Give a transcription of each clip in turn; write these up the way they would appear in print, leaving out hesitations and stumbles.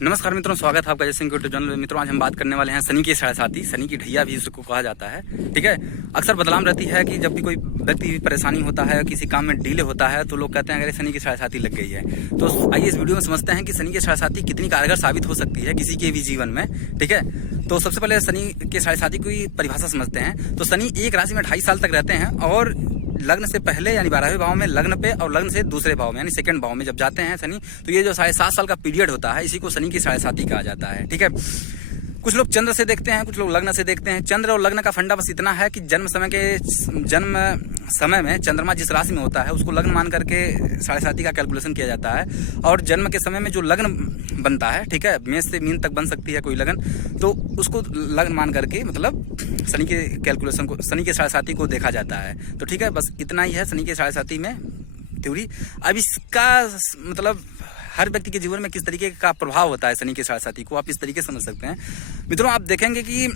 नमस्कार मित्रों, स्वागत है आपका जय सिंह यूट्यूब चैनल में। मित्रों, आज हम बात करने वाले हैं शनि के साढ़े साथी, शनि की ढैया भी इसको कहा जाता है। ठीक है, अक्सर बदलाव रहती है कि जब भी कोई व्यक्ति परेशानी होता है, किसी काम में डिले होता है, तो लोग कहते हैं अगर शनि की साढ़े साथी लग गई है। तो आइए इस वीडियो में समझते हैं कि शनि की साढ़े साथी कितनी कारगर साबित हो सकती है किसी के भी जीवन में। ठीक है, तो सबसे पहले शनि के साढ़े साथी की परिभाषा समझते हैं। तो शनि एक राशि में 2.5 साल तक रहते हैं और लग्न से पहले यानी 12वें भाव में लग्न पे और लग्न से दूसरे भाव में यानी सेकंड भाव में जब जाते हैं शनि, तो ये जो 7.5 साल का पीरियड होता है, इसी को शनि की साढ़े साथी कहा जाता है। ठीक है, कुछ लोग चंद्र से देखते हैं, कुछ लोग लग्न से देखते हैं। चंद्र और लग्न का फंडा बस इतना है कि जन्म समय में चंद्रमा जिस राशि में होता है उसको लग्न मान करके साढ़े साथी का कैलकुलेशन किया जाता है। और जन्म के समय में जो लग्न बनता है, ठीक है, मेष से मीन तक बन सकती है कोई लगन, तो उसको लग्न मान करके मतलब शनि के कैलकुलेशन को, शनि के साढ़े साथी को देखा जाता है। तो ठीक है, बस इतना ही है शनि के साढ़े साथी में थ्योरी। अब इसका मतलब हर व्यक्ति के जीवन में किस तरीके का प्रभाव होता है शनि के साढ़े साथी को, आप इस तरीके से समझ सकते हैं। मित्रों, आप देखेंगे कि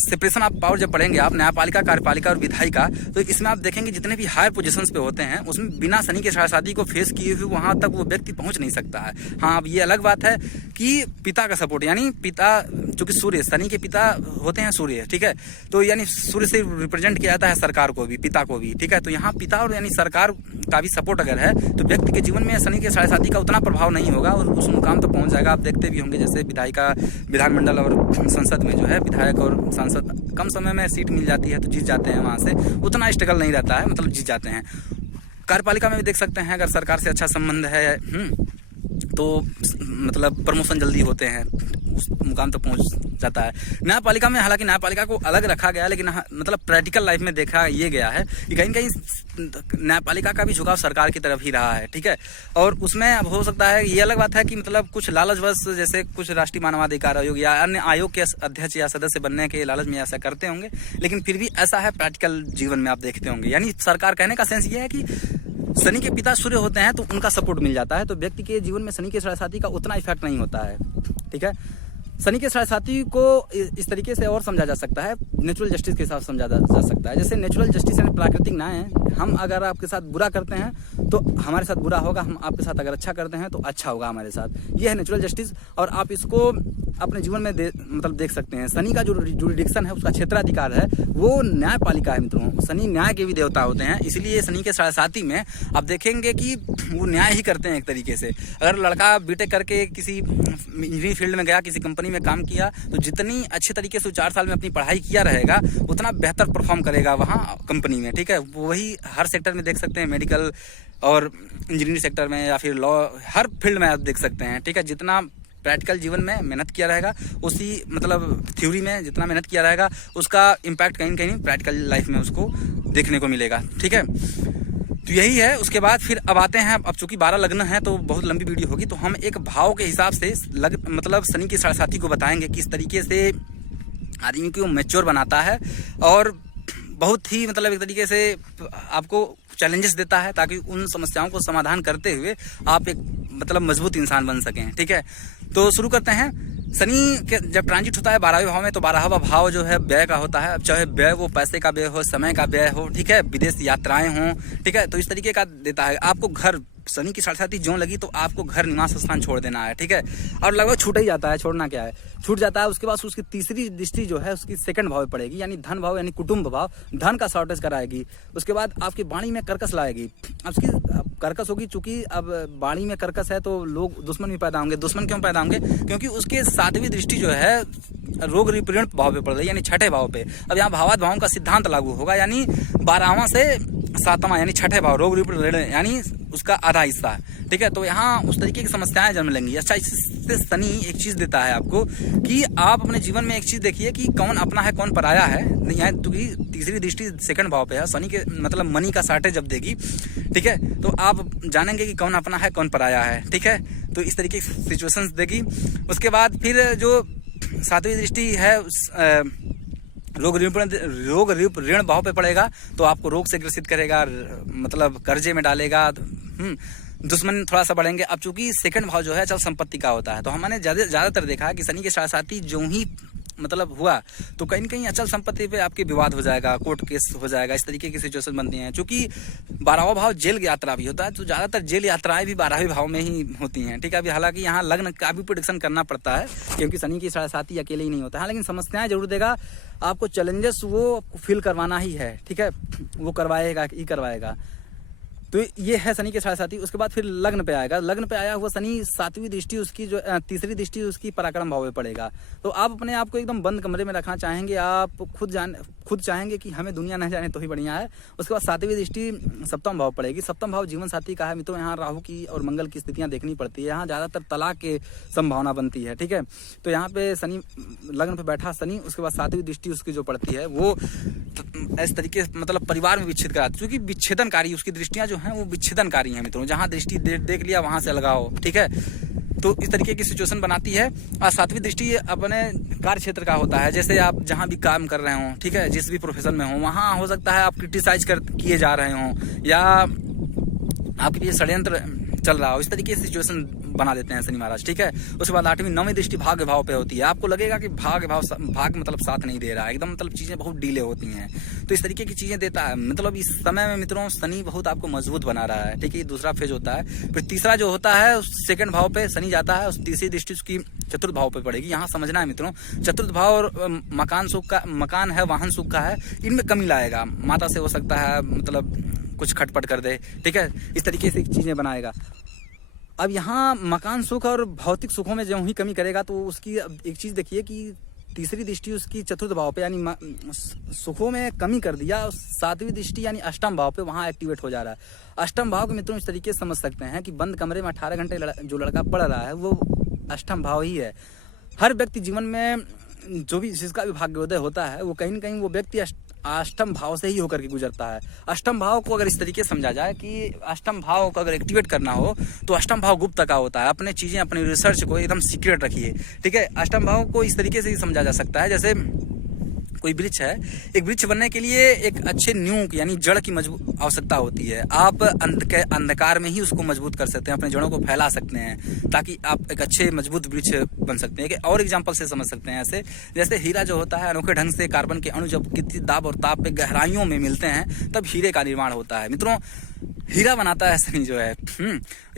सेपरेशन ऑफ पावर जब पढ़ेंगे आप, न्यायपालिका, कार्यपालिका और विधायिका, तो इसमें आप देखेंगे जितने भी हायर पोजीशंस पे होते हैं उसमें बिना शनि के साढ़े साथी को फेस किए हुए वहां तक वो व्यक्ति पहुंच नहीं सकता है। हाँ, अब ये अलग बात है कि पिता का सपोर्ट, यानी पिता चूंकि सूर्य, शनि के पिता होते हैं सूर्य, ठीक है, तो यानी सूर्य से रिप्रेजेंट किया जाता है सरकार को भी, पिता को भी। ठीक है, तो यहाँ पिता और यानी सरकार का भी सपोर्ट अगर है तो व्यक्ति के जीवन में शनि के साढ़े साथी का उतना प्रभाव नहीं होगा और उस मुकाम तक पहुंच जाएगा। आप देखते भी होंगे जैसे विधायिका, विधानमंडल और संसद में जो है विधायक और सांसद कम समय में सीट मिल जाती है तो जीत जाते हैं, वहां से उतना स्ट्रगल नहीं रहता है, मतलब जीत जाते हैं। कार्यपालिका में भी देख सकते हैं अगर सरकार से अच्छा संबंध है तो मतलब प्रमोशन जल्दी होते हैं, उस मुकाम तक पहुंच जाता है। न्यायपालिका में हालांकि न्यायपालिका को अलग रखा गया, लेकिन मतलब प्रैक्टिकल लाइफ में देखा ये गया है कि कहीं कहीं न्यायपालिका का भी झुकाव सरकार की तरफ ही रहा है। ठीक है, और उसमें अब हो सकता है, ये अलग बात है कि मतलब कुछ लालचवश जैसे कुछ राष्ट्रीय मानवाधिकार आयोग या अन्य आयोग के अध्यक्ष या सदस्य बनने के लालच में ऐसा करते होंगे, लेकिन फिर भी ऐसा है प्रैक्टिकल जीवन में आप देखते होंगे। यानी सरकार, कहने का सेंस ये है कि शनि के पिता सूर्य होते हैं तो उनका सपोर्ट मिल जाता है, तो व्यक्ति के जीवन में शनि के साढ़े साथी का उतना इफेक्ट नहीं होता है। ठीक है, शनि के साढ़े साथी को इस तरीके से और समझा जा सकता है, नेचुरल जस्टिस के साथ समझा जा सकता है। जैसे नेचुरल जस्टिस यानी प्राकृतिक न्याय है, हम अगर आपके साथ बुरा करते हैं तो हमारे साथ बुरा होगा, हम आपके साथ अगर अच्छा करते हैं तो अच्छा होगा हमारे साथ। ये है नेचुरल जस्टिस और आप इसको अपने जीवन में मतलब देख सकते हैं। शनि का जो जुरिडिक्शन है, उसका क्षेत्राधिकार है, वो न्यायपालिका है। मित्रों, शनि न्याय के भी देवता होते हैं, इसलिए शनि के साढ़े साथी में आप देखेंगे कि वो न्याय ही करते हैं एक तरीके से। अगर लड़का बीटेक करके किसी इंजीनियरिंग फील्ड में गया, किसी कंपनी में काम किया, तो जितनी अच्छे तरीके से 4 साल में अपनी पढ़ाई किया रहेगा उतना बेहतर परफॉर्म करेगा वहाँ कंपनी में। ठीक है, वही हर सेक्टर में देख सकते हैं, मेडिकल और इंजीनियरिंग सेक्टर में या फिर लॉ, हर फील्ड में आप देख सकते हैं। ठीक है, जितना प्रैक्टिकल जीवन में मेहनत किया रहेगा, उसी मतलब थ्योरी में जितना मेहनत किया रहेगा उसका इम्पैक्ट कहीं कहीं प्रैक्टिकल लाइफ में उसको देखने को मिलेगा। ठीक है, तो यही है। उसके बाद फिर अब आते हैं, अब चूंकि 12 लग्न है तो बहुत लंबी वीडियो होगी, तो हम एक भाव के हिसाब से मतलब शनि की साढ़े साथी को बताएंगे किस तरीके से आदमी को मैच्योर बनाता है और बहुत ही मतलब एक तरीके से आपको चैलेंजेस देता है ताकि उन समस्याओं को समाधान करते हुए आप एक मतलब मजबूत इंसान बन सकें। ठीक है, तो शुरू करते हैं। शनि के जब ट्रांजिट होता है 12वें भाव में, तो 12वां भाव जो है व्यय का होता है। अब चाहे व्यय वो पैसे का व्यय हो, समय का व्यय हो, ठीक है, विदेश यात्राएं हों, ठीक है, तो इस तरीके का देता है। आपको घर, शनि की साढ़े साथी ज्यों लगी तो आपको घर, निवास स्थान छोड़ देना है। ठीक है, और लगभग छूट ही जाता है, छोड़ना क्या है, छूट जाता है। उसके बाद उसकी तीसरी दृष्टि जो है उसकी सेकंड भाव में पड़ेगी, यानी धन भाव यानी कुटुंब भाव, धन का शॉर्टेज कराएगी। उसके बाद आपकी वाणी में कर्कश लाएगी। अब उसकी कर्कश होगी, चूंकि अब वाणी में कर्कश है तो लोग दुश्मन भी पैदा होंगे। दुश्मन क्यों पैदा होंगे? क्योंकि उसके 7वीं दृष्टि जो है रोग ऋण भाव पे पड़ रही है, यानी छठे भाव पे। अब यहाँ भावात भावों का सिद्धांत लागू होगा, यानी 12वां से 7वां यानी छठे भाव, रोग ऋण यानी उसका आधा हिस्सा। ठीक है, तो यहाँ उस तरीके की समस्याएं जन्म लेंगी। अच्छा, इससे शनि एक चीज देता है आपको कि आप अपने जीवन में एक चीज देखिए कि कौन अपना है कौन पराया है। यहाँ क्योंकि तीसरी दृष्टि सेकंड भाव पे है, शनि के मतलब मनी का शॉर्टेज जब देगी, ठीक है, तो आप जानेंगे कि कौन अपना है कौन पराया है। ठीक है, तो इस तरीके की सिचुएशंस देगी। उसके बाद फिर जो 7वीं दृष्टि है रोग ऋण भाव पे पड़ेगा, तो आपको रोग से ग्रसित करेगा, मतलब कर्जे में डालेगा, दुश्मन थोड़ा सा बढ़ेंगे। अब चूंकि सेकंड भाव जो है चल संपत्ति का होता है, तो हमने ज्यादातर देखा है कि शनि के साथ साथ ही जो ही मतलब हुआ तो कहीं न कहीं अचल संपत्ति पे आपके विवाद हो जाएगा, कोर्ट केस हो जाएगा, इस तरीके की सिचुएशन बनती हैं। क्योंकि 12वां भाव जेल यात्रा भी होता है, तो ज़्यादातर जेल यात्राएं भी 12वें भाव में ही होती हैं, ठीक है। अभी हालांकि यहाँ लग्न का भी प्रेडिक्शन करना पड़ता है, क्योंकि शनि की 7.5 अकेले ही नहीं होता है, लेकिन समस्याएं जरूर देगा आपको, चैलेंजेस वो फील करवाना ही है, ठीक है, वो करवाएगा ही करवाएगा। तो ये है शनि के 7.5। उसके बाद फिर लग्न पे आएगा। लग्न पे आया हुआ शनि 7वीं दृष्टि उसकी जो तीसरी दृष्टि उसकी पराक्रम भाव में पड़ेगा। तो आप अपने आप को एकदम बंद कमरे में रखना चाहेंगे, आप खुद चाहेंगे कि हमें दुनिया न जाने तो ही बढ़िया है। उसके बाद 7वीं दृष्टि सप्तम भाव पड़ेगी। सप्तम भाव जीवन साथी का है मित्रों। यहाँ राहु की और मंगल की स्थितियाँ देखनी पड़ती है, यहाँ ज़्यादातर तलाक की संभावना बनती है, ठीक है। तो यहाँ पे शनि लग्न पे बैठा शनि, उसके बाद 7वीं दृष्टि उसकी जो पड़ती है वो इस तरीके मतलब परिवार में विच्छेद कराती है, क्योंकि विच्छेदनकारी उसकी दृष्टियाँ जो हैं वो विच्छेदनकारी हैं मित्रों। जहाँ दृष्टि देख लिया वहाँ से लगाओ, ठीक है। तो इस तरीके की सिचुएशन बनाती है। और 7वीं दृष्टि अपने कार्य क्षेत्र का होता है, जैसे आप जहाँ भी काम कर रहे हो, ठीक है, जिस भी प्रोफेशन में हो, वहाँ हो सकता है आप क्रिटिसाइज किए जा रहे हो या आपके पीछे षड्यंत्र चल रहा हो, इस तरीके से सिचुएशन बना देते हैं शनि महाराज, ठीक है। उसके बाद 8वीं 9वीं दृष्टि भाग्य भाव पे होती है। आपको लगेगा कि भाग मतलब साथ नहीं दे रहा है, एकदम मतलब चीजें बहुत डीले होती हैं, तो इस तरीके की चीजें देता है। मतलब इस समय में मित्रों शनि बहुत आपको मजबूत बना रहा है, ठीक है। ये दूसरा फेज होता है। फिर तीसरा जो होता है उस सेकंड भाव पे शनि जाता है, उस तीसरी दृष्टि उसकी चतुर्थ भाव पे पड़ेगी। यहाँ समझना है मित्रों, चतुर्थ भाव और मकान है, वाहन सुख का है, इनमें कमी लाएगा। माता से हो सकता है मतलब कुछ खटपट कर दे, ठीक है, इस तरीके से चीजें बनाएगा। अब यहाँ मकान सुख और भौतिक सुखों में जो ही कमी करेगा, तो उसकी एक चीज देखिए कि तीसरी दृष्टि उसकी चतुर्थ भाव पे यानी सुखों में कमी कर दिया, 7वीं दृष्टि यानी अष्टम भाव पे वहाँ एक्टिवेट हो जा रहा है। अष्टम भाव को मित्रों इस तरीके से समझ सकते हैं कि बंद कमरे में 18 घंटे जो लड़का पढ़ रहा है वो अष्टम भाव ही है। हर व्यक्ति जीवन में जो भी जिसका भी भाग्योदय होता है वो कहीं न कहीं वो व्यक्ति अष्टम भाव से ही होकर के गुजरता है। अष्टम भाव को अगर इस तरीके से समझा जाए कि अष्टम भाव को अगर एक्टिवेट करना हो तो अष्टम भाव गुप्त का होता है। अपने चीजें अपनी रिसर्च को एकदम सीक्रेट रखिए, ठीक है। अष्टम भाव को इस तरीके से ही समझा जा सकता है, जैसे कोई वृक्ष है, एक वृक्ष बनने के लिए एक अच्छे न्यूक यानी जड़ की मजबूत आवश्यकता होती है। आप अंधकार में ही उसको मजबूत कर सकते हैं, अपने जड़ों को फैला सकते हैं, ताकि आप एक अच्छे मजबूत वृक्ष बन सकते हैं। और एग्जांपल से समझ सकते हैं ऐसे, जैसे हीरा जो होता है, अनोखे ढंग से कार्बन के अणु जब कितनी दाब और ताप पे गहराइयों में मिलते हैं तब हीरे का निर्माण होता है। मित्रों हीरा बनाता है शनि जो है।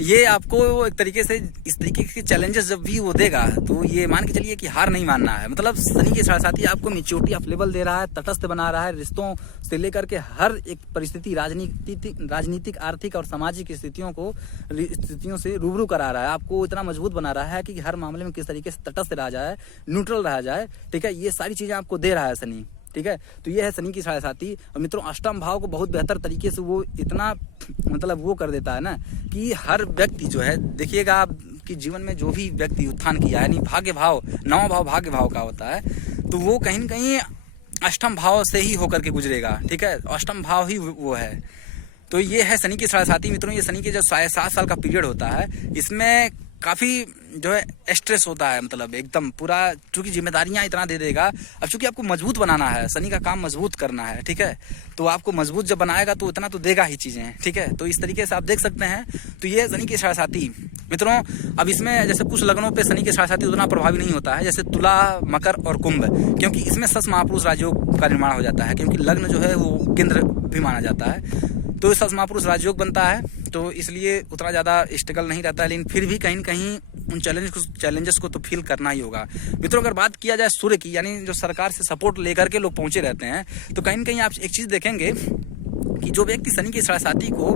ये आपको एक तरीके से इस तरीके के चैलेंजेस जब भी वो देगा तो ये मान के चलिए कि हार नहीं मानना है। मतलब शनि के साथ ही आपको मैच्योरिटी ऑफ लेवल दे रहा है, तटस्थ बना रहा है, रिश्तों से लेकर के हर एक परिस्थिति, राजनीतिक, आर्थिक और सामाजिक स्थितियों से रूबरू करा रहा है। आपको इतना मजबूत बना रहा है कि हर मामले में किस तरीके से तटस्थ रहा जाए, न्यूट्रल रहा जाए, ठीक है। ये सारी चीजें आपको दे रहा है शनि, ठीक है। तो ये है शनि की 7.5। और मित्रों अष्टम भाव को बहुत बेहतर तरीके से वो इतना मतलब वो कर देता है ना कि हर व्यक्ति जो है, देखिएगा आप कि जीवन में जो भी व्यक्ति उत्थान किया यानी भाग्य भाव, 9वां भाव भाग्य भाव का होता है, तो वो कहीं न कहीं अष्टम भाव से ही होकर के गुजरेगा, ठीक है। अष्टम भाव ही वो है। तो ये है शनि की 7.5 मित्रों। ये शनि के जो 7.5 साल का पीरियड होता है, इसमें काफी जो है स्ट्रेस होता है, मतलब एकदम पूरा, चूंकि जिम्मेदारियां इतना दे देगा। अब चूंकि आपको मजबूत बनाना है, शनि का काम मजबूत करना है, ठीक है, तो आपको मजबूत जब बनाएगा तो इतना तो देगा ही चीजें, ठीक है। तो इस तरीके से आप देख सकते हैं। तो ये शनि की 7.5 मित्रों। अब इसमें जैसे कुछ लग्नों पे शनि की 7.5 उतना प्रभावी नहीं होता है, जैसे तुला, मकर और कुंभ, क्योंकि इसमें सस महापुरुष राजयोग का निर्माण हो जाता है, क्योंकि लग्न जो है वो केंद्र भी माना जाता है, तो सस महापुरुष राजयोग बनता है, तो इसलिए उतना ज़्यादा स्ट्रगल नहीं रहता है। लेकिन फिर भी कहीं न कहीं उन चैलेंजेस को तो फील करना ही होगा मित्रों। अगर बात किया जाए सूर्य की, यानी जो सरकार से सपोर्ट लेकर के लोग पहुंचे रहते हैं, तो कहीं न कहीं आप एक चीज़ देखेंगे कि जो व्यक्ति शनि की 7.5 को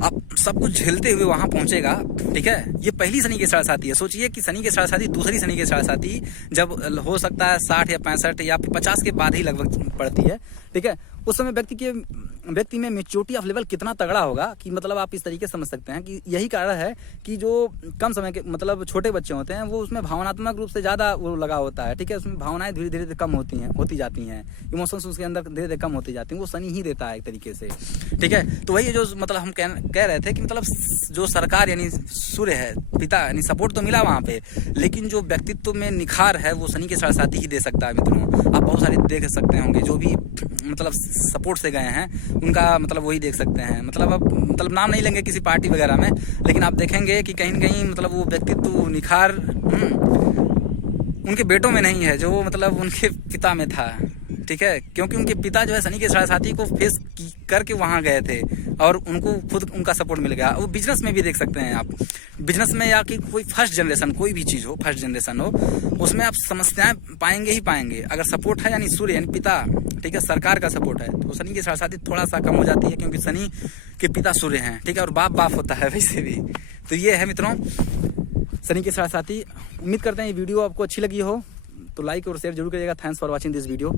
आप सब कुछ झेलते हुए वहां पहुंचेगा, ठीक है। ये पहली शनि की 7.5 है। सोचिए कि शनि की 7.5 दूसरी शनि की 7.5 जब हो सकता है 60 या 65 या 50 के बाद ही लगभग पड़ती है, ठीक है। उस समय व्यक्ति में मैच्योरिटी ऑफ लेवल कितना तगड़ा होगा कि मतलब आप इस तरीके से समझ सकते हैं कि यही कारण है कि जो कम समय के मतलब छोटे बच्चे होते हैं वो उसमें भावनात्मक रूप से ज़्यादा वो लगा होता है, ठीक है। उसमें भावनाएं धीरे धीरे कम होती जाती हैं, इमोशंस उसके अंदर धीरे धीरे कम होती जाती हैं, वो शनि ही देता है एक तरीके से, ठीक है। तो वही जो मतलब हम कह रहे थे कि मतलब जो सरकार यानी सूर्य है पिता, यानी सपोर्ट तो मिला वहाँ पे, लेकिन जो व्यक्तित्व में निखार है वो शनि के 7.5 ही दे सकता है मित्रों। आप बहुत सारे देख सकते होंगे जो भी मतलब सपोर्ट से गए हैं उनका मतलब वही देख सकते हैं। मतलब अब मतलब नाम नहीं लेंगे किसी पार्टी वगैरह में, लेकिन आप देखेंगे कि कहीं न कहीं मतलब वो व्यक्तित्व निखार उनके बेटों में नहीं है, जो मतलब उनके पिता में था, ठीक है। क्योंकि उनके पिता जो है सनी के साथी को फेस करके वहां गए थे और उनको खुद उनका सपोर्ट मिल गया। वो बिजनेस में भी देख सकते हैं आप, बिजनेस में या कि कोई फर्स्ट जनरेशन कोई भी चीज हो, फर्स्ट जनरेशन हो, उसमें आप समस्याएं पाएंगे ही पाएंगे। अगर सपोर्ट है यानी सूर्य यानी पिता, ठीक है, सरकार का सपोर्ट है, तो सनी के साथी थोड़ा सा कम हो जाती है, क्योंकि सनी के पिता सूर्य हैं, ठीक है, और बाप होता है वैसे भी। तो ये है मित्रों सनी के साथी। उम्मीद करते हैं ये वीडियो आपको अच्छी लगी हो, तो लाइक और शेयर जरूर करिएगा। Thanks for watching this video.